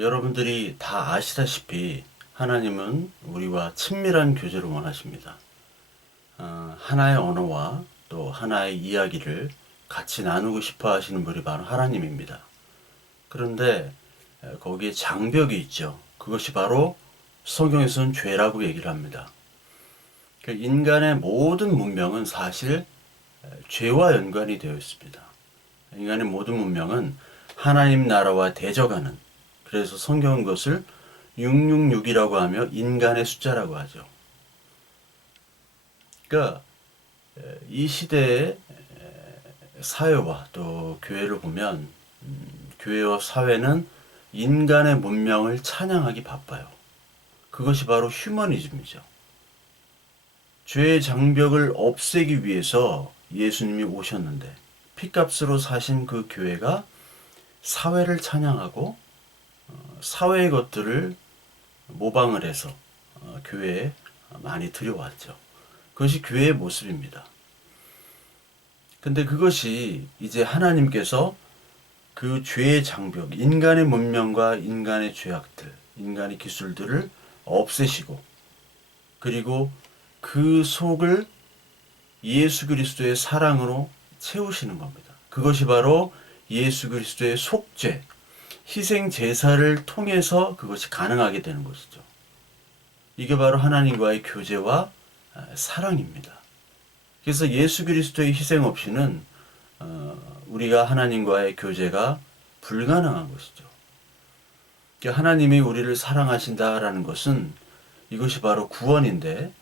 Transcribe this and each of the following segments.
여러분들이 다 아시다시피 하나님은 우리와 친밀한 교제를 원하십니다. 하나의 언어와 또 하나의 이야기를 같이 나누고 싶어 하시는 분이 바로 하나님입니다. 그런데 거기에 장벽이 있죠. 그것이 바로 성경에서는 죄라고 얘기를 합니다. 그 인간의 모든 문명은 사실 죄와 연관이 되어 있습니다. 인간의 모든 문명은 하나님 나라와 대적하는, 그래서 성경은 그것을 666이라고 하며 인간의 숫자라고 하죠. 그러니까 이 시대의 사회와 또 교회를 보면 교회와 사회는 인간의 문명을 찬양하기 바빠요. 그것이 바로 휴머니즘이죠. 죄의 장벽을 없애기 위해서 예수님이 오셨는데 피값으로 사신 그 교회가 사회를 찬양하고 사회의 것들을 모방을 해서 교회에 많이 들여왔죠. 그것이 교회의 모습입니다. 근데 그것이 이제 하나님께서 그 죄의 장벽, 인간의 문명과 인간의 죄악들, 인간의 기술들을 없애시고, 그리고 그 속을 예수 그리스도의 사랑으로 채우시는 겁니다. 그것이 바로 예수 그리스도의 속죄, 희생 제사를 통해서 그것이 가능하게 되는 것이죠. 이게 바로 하나님과의 교제와 사랑입니다. 그래서 예수 그리스도의 희생 없이는 우리가 하나님과의 교제가 불가능한 것이죠. 하나님이 우리를 사랑하신다라는 것은 이것이 바로 구원인데,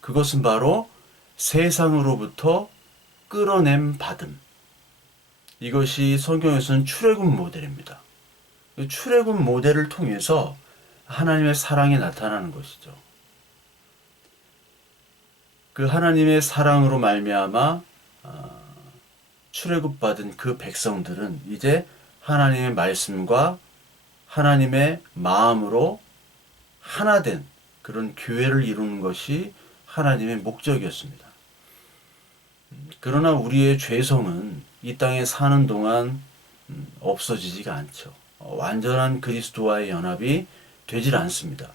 그것은 바로 세상으로부터 끌어냄 받음. 이것이 성경에서는 출애굽 모델입니다. 출애굽 모델을 통해서 하나님의 사랑이 나타나는 것이죠. 그 하나님의 사랑으로 말미암아 출애굽받은 그 백성들은 이제 하나님의 말씀과 하나님의 마음으로 하나 된 그런 교회를 이루는 것이 하나님의 목적이었습니다. 그러나 우리의 죄성은 이 땅에 사는 동안 없어지지가 않죠. 완전한 그리스도와의 연합이 되질 않습니다.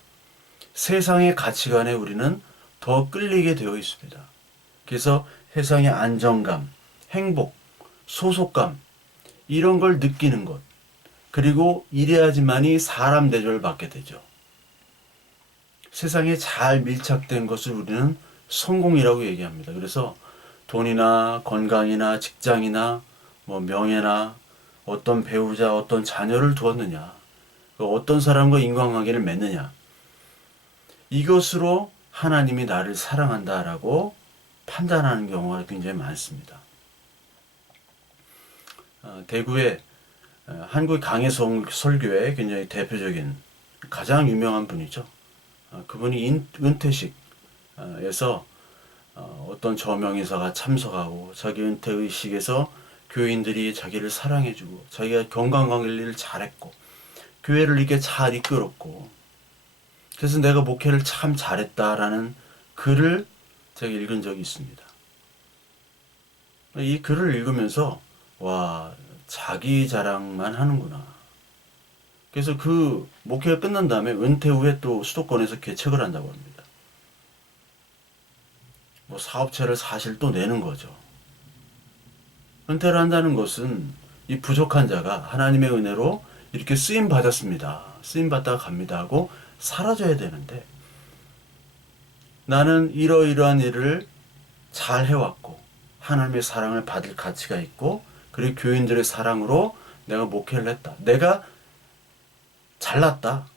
세상의 가치관에 우리는 더 끌리게 되어 있습니다. 그래서 세상의 안정감, 행복, 소속감, 이런 걸 느끼는 것, 그리고 이래야지만이 사람 대접을 받게 되죠. 세상에 잘 밀착된 것을 우리는 성공이라고 얘기합니다. 그래서 돈이나 건강이나 직장이나 명예나 어떤 배우자, 어떤 자녀를 두었느냐, 어떤 사람과 인간관계를 맺느냐, 이것으로 하나님이 나를 사랑한다라고 판단하는 경우가 굉장히 많습니다. 대구에 한국 강해성 설교의 굉장히 대표적인 가장 유명한 분이죠. 그분이 은퇴식에서 어떤 저명의사가 참석하고 자기 은퇴의식에서 교인들이 자기를 사랑해주고 자기가 경관관계를 잘했고 교회를 이렇게 잘 이끌었고, 그래서 내가 목회를 참 잘했다라는 글을 제가 읽은 적이 있습니다. 이 글을 읽으면서 와, 자기 자랑만 하는구나. 그래서 그 목회가 끝난 다음에 은퇴 후에 또 수도권에서 개척을 한다고 합니다. 사업체를 사실 또 내는 거죠. 은퇴를 한다는 것은 이 부족한 자가 하나님의 은혜로 이렇게 쓰임 받았습니다. 쓰임 받다가 갑니다 하고 사라져야 되는데, 나는 이러이러한 일을 잘 해왔고 하나님의 사랑을 받을 가치가 있고, 그리고 교인들의 사랑으로 내가 목회를 했다. 내가 잘났다.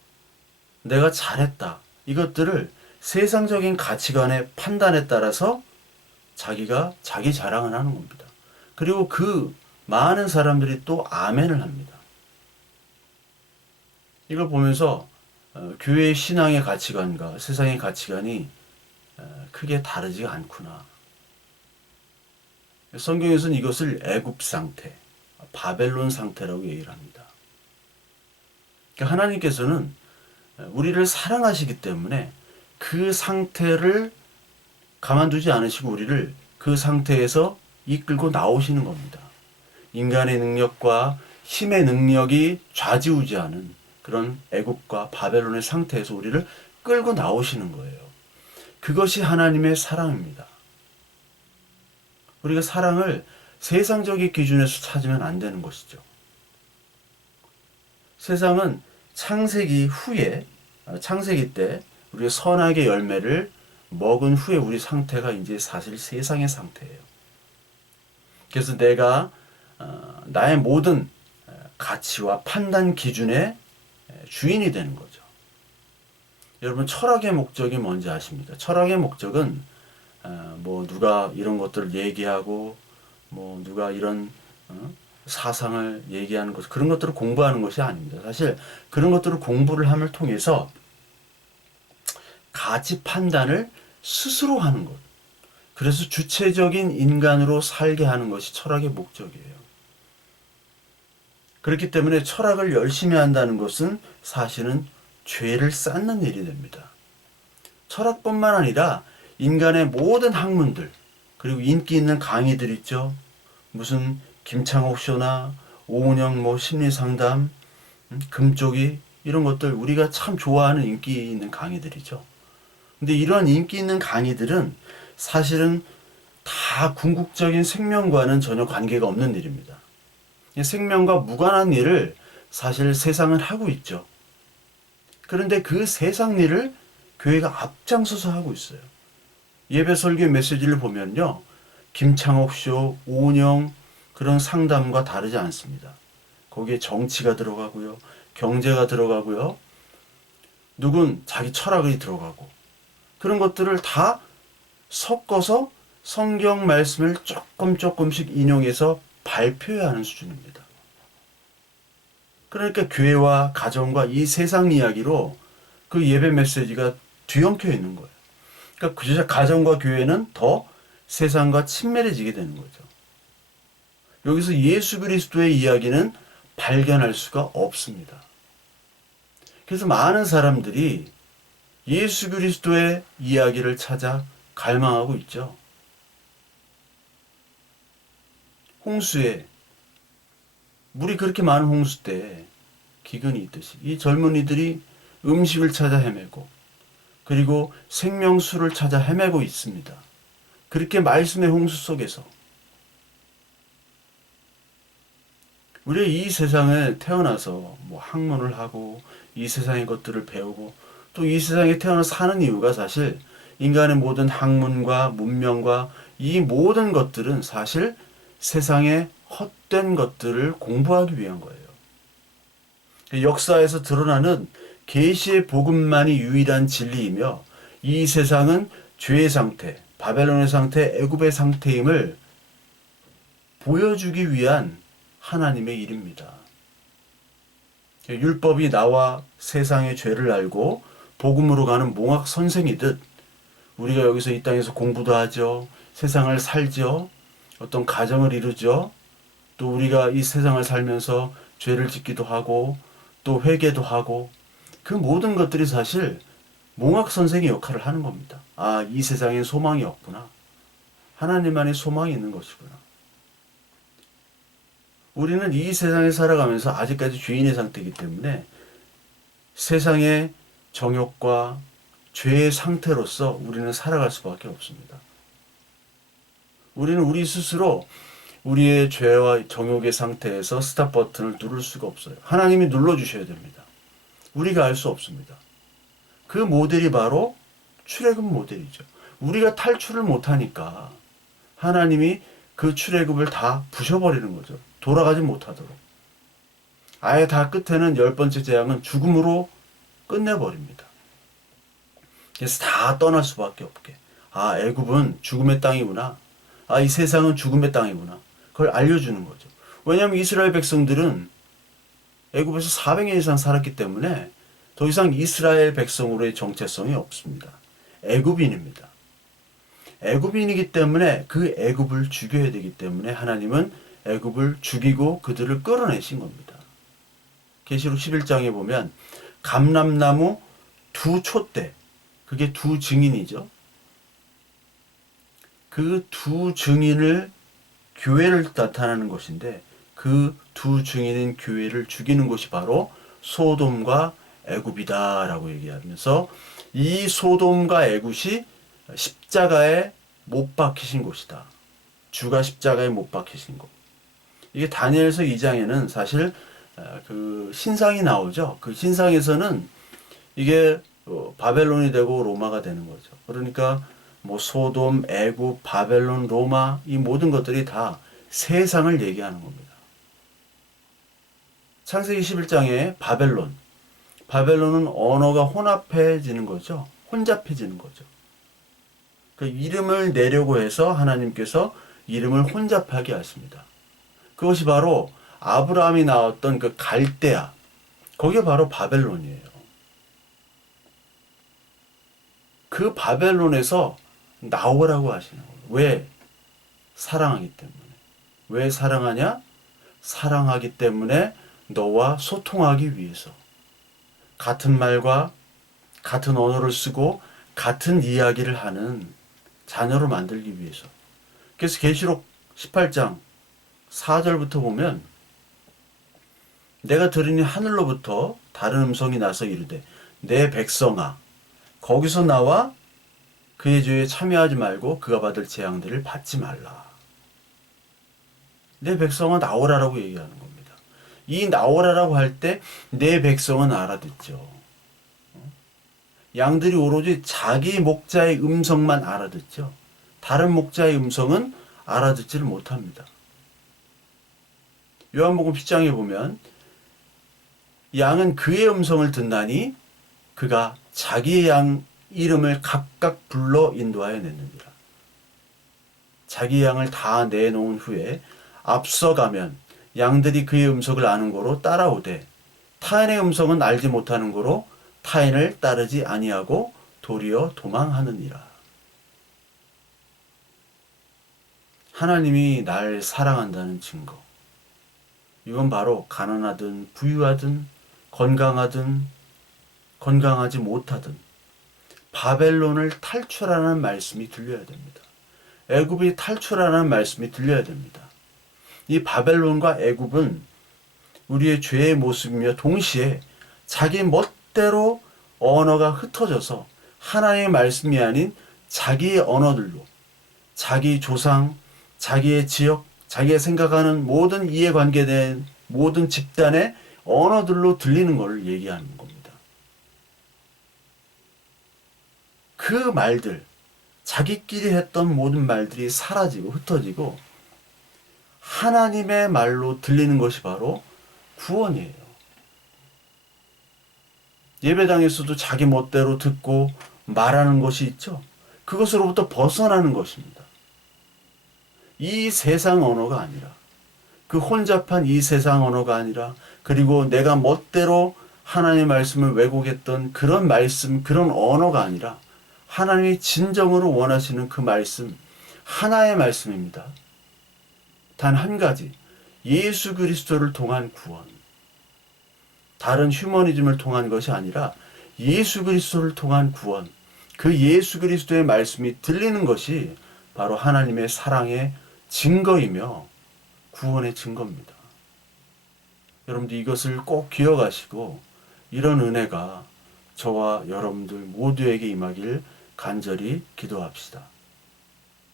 내가 잘했다. 이것들을 세상적인 가치관의 판단에 따라서 자기가 자기 자랑을 하는 겁니다. 그리고 그 많은 사람들이 또 아멘을 합니다. 이걸 보면서 교회의 신앙의 가치관과 세상의 가치관이 크게 다르지가 않구나. 성경에서는 이것을 애굽 상태, 바벨론 상태라고 얘기를 합니다. 그러니까 하나님께서는 우리를 사랑하시기 때문에 그 상태를 가만두지 않으시고 우리를 그 상태에서 이끌고 나오시는 겁니다. 인간의 능력과 힘의 능력이 좌지우지하는 그런 애굽과 바벨론의 상태에서 우리를 끌고 나오시는 거예요. 그것이 하나님의 사랑입니다. 우리가 사랑을 세상적인 기준에서 찾으면 안 되는 것이죠. 세상은 창세기 때 우리가 선악의 열매를 먹은 후에 우리 상태가 이제 사실 세상의 상태예요. 그래서 내가 나의 모든 가치와 판단 기준의 주인이 되는 거죠. 여러분, 철학의 목적이 뭔지 아십니까? 철학의 목적은 뭐 누가 이런 것들을 얘기하고 뭐 누가 이런 사상을 얘기하는 것, 그런 것들을 공부하는 것이 아닙니다. 사실 그런 것들을 공부를 함을 통해서 가치 판단을 스스로 하는 것, 그래서 주체적인 인간으로 살게 하는 것이 철학의 목적이에요. 그렇기 때문에 철학을 열심히 한다는 것은 사실은 죄를 쌓는 일이 됩니다. 철학뿐만 아니라 인간의 모든 학문들, 그리고 인기 있는 강의들 있죠. 무슨 김창옥 쇼나 오은영 뭐 심리상담, 금쪽이, 이런 것들 우리가 참 좋아하는 인기 있는 강의들이죠. 근데 이러한 인기 있는 강의들은 사실은 다 궁극적인 생명과는 전혀 관계가 없는 일입니다. 생명과 무관한 일을 사실 세상은 하고 있죠. 그런데 그 세상 일을 교회가 앞장서서 하고 있어요. 예배 설교 메시지를 보면요, 김창옥 쇼, 오은영 그런 상담과 다르지 않습니다. 거기에 정치가 들어가고요, 경제가 들어가고요, 누군 자기 철학이 들어가고, 그런 것들을 다 섞어서 성경 말씀을 조금씩 인용해서 발표해야 하는 수준입니다. 그러니까 교회와 가정과 이 세상 이야기로 그 예배 메시지가 뒤엉켜 있는 거예요. 그러니까 그저 가정과 교회는 더 세상과 친밀해지게 되는 거죠. 여기서 예수 그리스도의 이야기는 발견할 수가 없습니다. 그래서 많은 사람들이 예수 그리스도의 이야기를 찾아 갈망하고 있죠. 홍수에, 물이 그렇게 많은 홍수 때 기근이 있듯이 이 젊은이들이 음식을 찾아 헤매고, 그리고 생명수를 찾아 헤매고 있습니다. 그렇게 말씀의 홍수 속에서 우리가 이 세상에 태어나서 뭐 학문을 하고 이 세상의 것들을 배우고 또 이 세상에 태어나서 사는 이유가 사실 인간의 모든 학문과 문명과 이 모든 것들은 사실 세상의 헛된 것들을 공부하기 위한 거예요. 역사에서 드러나는 계시의 복음만이 유일한 진리이며 이 세상은 죄의 상태, 바벨론의 상태, 애굽의 상태임을 보여주기 위한 하나님의 일입니다. 율법이 나와 세상의 죄를 알고 복음으로 가는 몽학 선생이듯 우리가 여기서 이 땅에서 공부도 하죠. 세상을 살죠. 어떤 가정을 이루죠. 또 우리가 이 세상을 살면서 죄를 짓기도 하고 또 회개도 하고, 그 모든 것들이 사실 몽학 선생의 역할을 하는 겁니다. 아, 이 세상엔 소망이 없구나. 하나님만의 소망이 있는 것이구나. 우리는 이 세상에 살아가면서 아직까지 죄인의 상태이기 때문에 세상의 정욕과 죄의 상태로서 우리는 살아갈 수밖에 없습니다. 우리는 우리 스스로 우리의 죄와 정욕의 상태에서 스탑 버튼을 누를 수가 없어요. 하나님이 눌러주셔야 됩니다. 우리가 알 수 없습니다. 그 모델이 바로 출애굽 모델이죠. 우리가 탈출을 못하니까 하나님이 그 출애굽을 다 부셔버리는 거죠. 돌아가지 못하도록. 아예 다 끝에는 10번째 재앙은 죽음으로 끝내버립니다. 그래서 다 떠날 수밖에 없게. 아, 애굽은 죽음의 땅이구나. 아, 이 세상은 죽음의 땅이구나. 그걸 알려주는 거죠. 왜냐하면 이스라엘 백성들은 애굽에서 400년 이상 살았기 때문에 더 이상 이스라엘 백성으로의 정체성이 없습니다. 애굽인입니다. 애굽인이기 때문에 그 애굽을 죽여야 되기 때문에 하나님은 애굽을 죽이고 그들을 끌어내신 겁니다. 계시록 11장에 보면 감람나무 두 촛대, 그게 두 증인이죠. 그 두 증인을, 교회를 나타내는 것인데 그 두 증인인 교회를 죽이는 것이 바로 소돔과 애굽이다라고 얘기하면서 이 소돔과 애굽이 십자가에 못 박히신 곳이다. 주가 십자가에 못 박히신 곳. 이게 다니엘서 2장에는 사실 그 신상이 나오죠. 그 신상에서는 이게 바벨론이 되고 로마가 되는 거죠. 그러니까 뭐 소돔, 애굽, 바벨론, 로마 이 모든 것들이 다 세상을 얘기하는 겁니다. 창세기 11장에 바벨론은 언어가 혼합해지는 거죠. 혼잡해지는 거죠. 그 이름을 내려고 해서 하나님께서 이름을 혼잡하게 하십니다. 그것이 바로 아브라함이 나왔던 그 갈대아, 거기에 바로 바벨론이에요. 그 바벨론에서 나오라고 하시는 거예요. 왜? 사랑하기 때문에. 왜 사랑하냐? 사랑하기 때문에 너와 소통하기 위해서. 같은 말과 같은 언어를 쓰고 같은 이야기를 하는 자녀로 만들기 위해서. 그래서 계시록 18장 4절부터 보면 내가 들으니 하늘로부터 다른 음성이 나서 이르되 내 백성아 거기서 나와 그의 죄에 참여하지 말고 그가 받을 재앙들을 받지 말라. 내 백성아 나오라라고 얘기하는 겁니다. 이 나오라라고 할 때 내 백성은 알아듣죠. 양들이 오로지 자기 목자의 음성만 알아듣죠. 다른 목자의 음성은 알아듣지를 못합니다. 요한복음 10장에 보면 양은 그의 음성을 듣나니 그가 자기의 양 이름을 각각 불러 인도하여 냈느니라. 자기 양을 다 내놓은 후에 앞서가면 양들이 그의 음성을 아는 거로 따라오되 타인의 음성은 알지 못하는 거로 타인을 따르지 아니하고 도리어 도망하느니라. 하나님이 날 사랑한다는 증거. 이건 바로 가난하든 부유하든 건강하든 건강하지 못하든 바벨론을 탈출하는 말씀이 들려야 됩니다. 애굽이 탈출하는 말씀이 들려야 됩니다. 이 바벨론과 애굽은 우리의 죄의 모습이며 동시에 자기 멋대로 언어가 흩어져서 하나님의 말씀이 아닌 자기의 언어들로 자기 조상, 자기의 지역, 자기가 생각하는 모든 이해관계된 모든 집단의 언어들로 들리는 걸 얘기하는 겁니다. 그 말들, 자기끼리 했던 모든 말들이 사라지고 흩어지고 하나님의 말로 들리는 것이 바로 구원이에요. 예배당에서도 자기 멋대로 듣고 말하는 것이 있죠. 그것으로부터 벗어나는 것입니다. 이 세상 언어가 아니라 그 혼잡한 이 세상 언어가 아니라 그리고 내가 멋대로 하나님의 말씀을 왜곡했던 그런 말씀, 그런 언어가 아니라 하나님이 진정으로 원하시는 그 말씀, 하나의 말씀입니다. 단 한 가지, 예수 그리스도를 통한 구원. 다른 휴머니즘을 통한 것이 아니라 예수 그리스도를 통한 구원. 그 예수 그리스도의 말씀이 들리는 것이 바로 하나님의 사랑의 증거이며 구원의 증거입니다. 여러분들 이것을 꼭 기억하시고 이런 은혜가 저와 여러분들 모두에게 임하길 간절히 기도합시다.